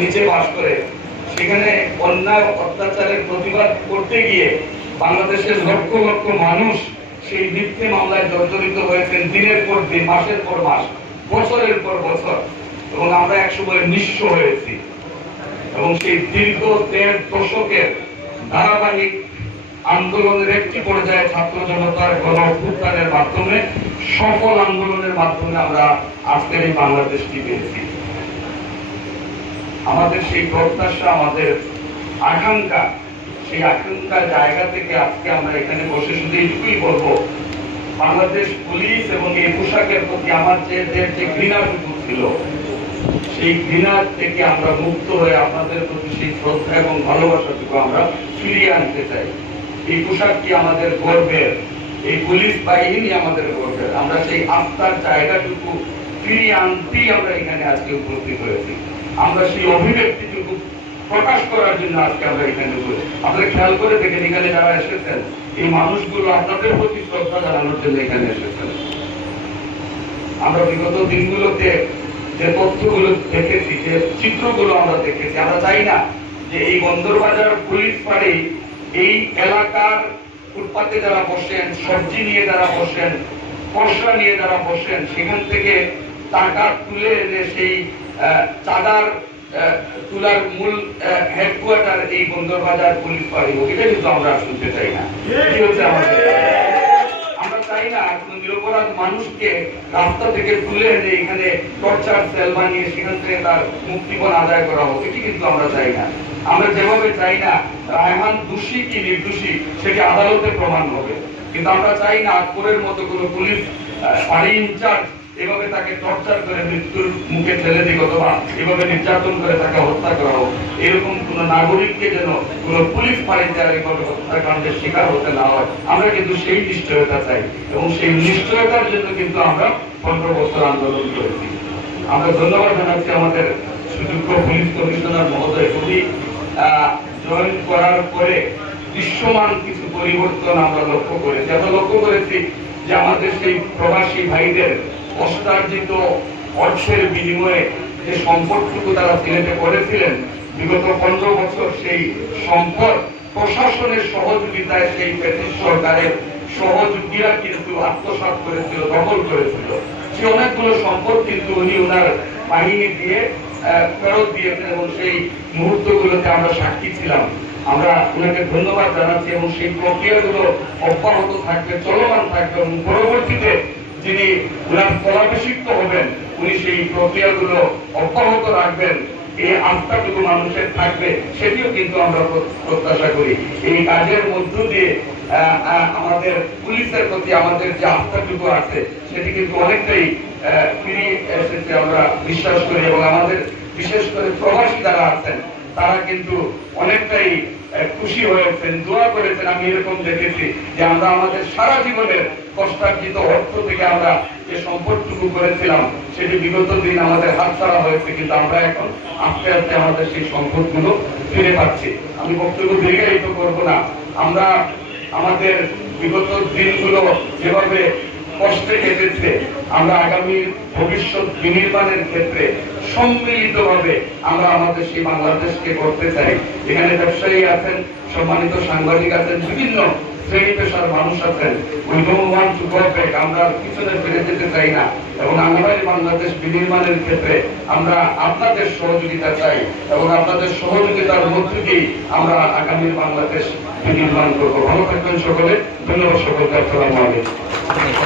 নিচে বাস করে। সেখানে অন্যায়, অত্যাচারের প্রতিবাদ করতে গিয়ে বাংলাদেশের লক্ষ লক্ষ মানুষ সেই মিথ্যে মামলায় জর্জরিত হয়েছেন দিনের পর দিন, মাসের পর মাস, বছরের পর বছর। এবং আমরা একসময় নিঃস্ব হয়েছি। এবং সেই দীর্ঘ দেড় দশকের ধারাবাহিক আন্দোলনের একটি পর্যায়ে ছাত্র জনতার গণ অভ্যুত্থানের মাধ্যমে সফল আন্দোলনের মাধ্যমে আমরা আজকের এই বাংলাদেশটি পেয়েছি। আমাদের সেই প্রত্যাশা, আমাদের আকাঙ্ক্ষা, সেই আকাঙ্ক্ষার জায়গা থেকে আজকে আমরা এখানে বসে শুধু এইটুকুই বলব। বাংলাদেশ পুলিশ এবং এই পোশাকের প্রতি আমার যে যে ঘৃণাটুকু ছিল, সেই ঘৃণা থেকে আমরা মুক্ত হয়ে আপনাদের প্রতি সেই শ্রদ্ধা এবং ভালোবাসাটুকু আমরা ফিরিয়ে আনতে চাই। এই পোশাকটি আমাদের গর্বের? এই পুলিশ বাহিনী আমাদের গর্বের। আমরা সেই আস্থার জায়গাটুকু ফিরিয়ে আনতেই আমরা এখানে আজকে উপস্থিত হয়েছি। আমরা সেই অভিব্যক্তিটুকু প্রকাশ করার জন্য আজকে আমরা এখানে আপনারা খেয়াল করে দেখেন, এখানে যারা এসেছেন, এই মানুষগুলো আপনাদের প্রতি শ্রদ্ধা জানানোর জন্য এখানে এসেছেন। আমরা বিগত দিনগুলোতে যে তথ্যগুলো দেখেছি, যে চিত্রগুলো আমরা দেখেছি, আমরা চাই না যে এই বন্দরবাজার পুলিশ পাড়ে এই এলাকার ফুটপাতে যারা বসেন, সবজি নিয়ে যারা বসেন পয়সা নিয়ে যারা বসেন, সেখান থেকে টাকা তুলে এনে সেই চাঁদার তুলার মূল হেডকোয়ার্টার এই বন্দরবাজার পুলিশ পাড়ি হোক এটা কিন্তু আমরা শুনতে চাই না। কি হচ্ছে আমাদের? আমরা চাই না কোনো নিরপরাধ মানুষকে রাস্তা থেকে তুলে এনে এখানে টর্চার সেল বানিয়ে সেখান থেকে তার মুক্তিপণ আদায় করা হোক এটি কিন্তু আমরা চাই না। আমরা যেভাবে চাই না রায়হান দোষী কি নির্দোষী সেটি আদালতে প্রমাণ হবে। কিন্তু আমরা চাই না আকবরের মতো কোনো পুলিশ ফাঁড়ি ইনচার্জ এভাবে তাকে টর্চার করে মৃত্যুর মুখে ঠেলে দিক অথবা এভাবে নির্যাতন করে তাকে হত্যা করা হোক, এরকম কোন নাগরিককে যেন কোন পুলিশ ফাঁড়িতে আর এইভাবে হত্যাকাণ্ডের শিকার হতে না হয়, আমরা কিন্তু সেই নিশ্চয়তা চাই এবং সেই নিশ্চয়তার জন্য কিন্তু আমরা পনেরো বছর আন্দোলন করেছি। আমরা ধন্যবাদ জানাচ্ছি আমাদের সুযোগ্য পুলিশ কমিশনার মহোদয়। উনি জয়েন করার পরে দৃশ্যমান কিছু পরিবর্তন আমরা লক্ষ্য করেছি। আমরা লক্ষ্য করেছি যে আমাদের সেই প্রবাসী ভাইদের অষ্টার্জিত অর্থের বিনিময়ে যে সম্পদটুকু তারা সিলেটে করেছিলেন, বিগত পনেরো বছর সেই সম্পদ প্রশাসনের সহযোগিতায় সেই ব্রিটিশ সরকারের সহযোগীরা কিন্তু আত্মসাৎ করেছিল, দখল করেছিল। সে অনেকগুলো সম্পদ কিন্তু উনি ওনার বাহিনী দিয়ে ফেরত দিয়েছেন এবং সেই মুহূর্তগুলোতে আমরা সাক্ষী ছিলাম। আমরা ওনাকে ধন্যবাদ জানাচ্ছি এবং সেই প্রক্রিয়াগুলো অব্যাহত থাকবে, চলমান থাকবে এবং পরবর্তীতে যিনি ওনার স্থলাভিষিক্ত হবেন, উনি সেই প্রক্রিয়াগুলো অব্যাহত রাখবেন। এই আস্থাটুকু মানুষের থাকবে, সেটিও কিন্তু আমরা প্রত্যাশা করি। এই কাজের মধ্য দিয়ে আমাদের পুলিশের প্রতি আমাদের যে আস্থাটুকু আছে, সেটি কিন্তু অনেকটাই ফিরিয়ে এসেছে আমরা বিশ্বাস করি এবং আমাদের বিশেষ করে প্রবাসী যারা আছেন তারা কিন্তু অনেকটাই খুশি হয়েছেন, দোয়া করেছেন, আমি এরকম দেখেছি যে আমরা আমাদের সারা জীবনের কষ্টার্জিত অর্থ থেকে আমরা যে সম্পদটুকু করেছিলাম, সেটি বিগত দিন আমাদের হাতছাড়া হয়েছে, কিন্তু আমরা এখন আস্তে আস্তে আমাদের সেই সম্পদগুলো ফিরে পাচ্ছি। আমি বক্তব্য দীর্ঘায়িত করব না। আমরা আমাদের বিগত দিনগুলো যেভাবে কষ্টে কেটেছে। আমরা আগামী ভবিষ্যৎ বিনির্মাণের ক্ষেত্রে সম্মিলিতভাবে আমরা আমাদের সেই বাংলাদেশকে করতে চাই। এখানে ব্যবসায়ী আছেন, সম্মানিত সাংবাদিক আছেন, বিভিন্ন শ্রেণি পেশার মানুষ আছেন। We don't want to go back আমরা পিছনে ফিরে যেতে চাই না। এবং আমরাই বাংলাদেশ বিনির্মাণের ক্ষেত্রে আমরা আপনাদের সহযোগিতা চাই এবং আপনাদের সহযোগিতার মধ্য দিয়েই আমরা আগামী বাংলাদেশ বিনির্মাণ করব। ভালো থাকবেন সকলে। ধন্যবাদ সকলকে। আসসালামু আলাইকুম।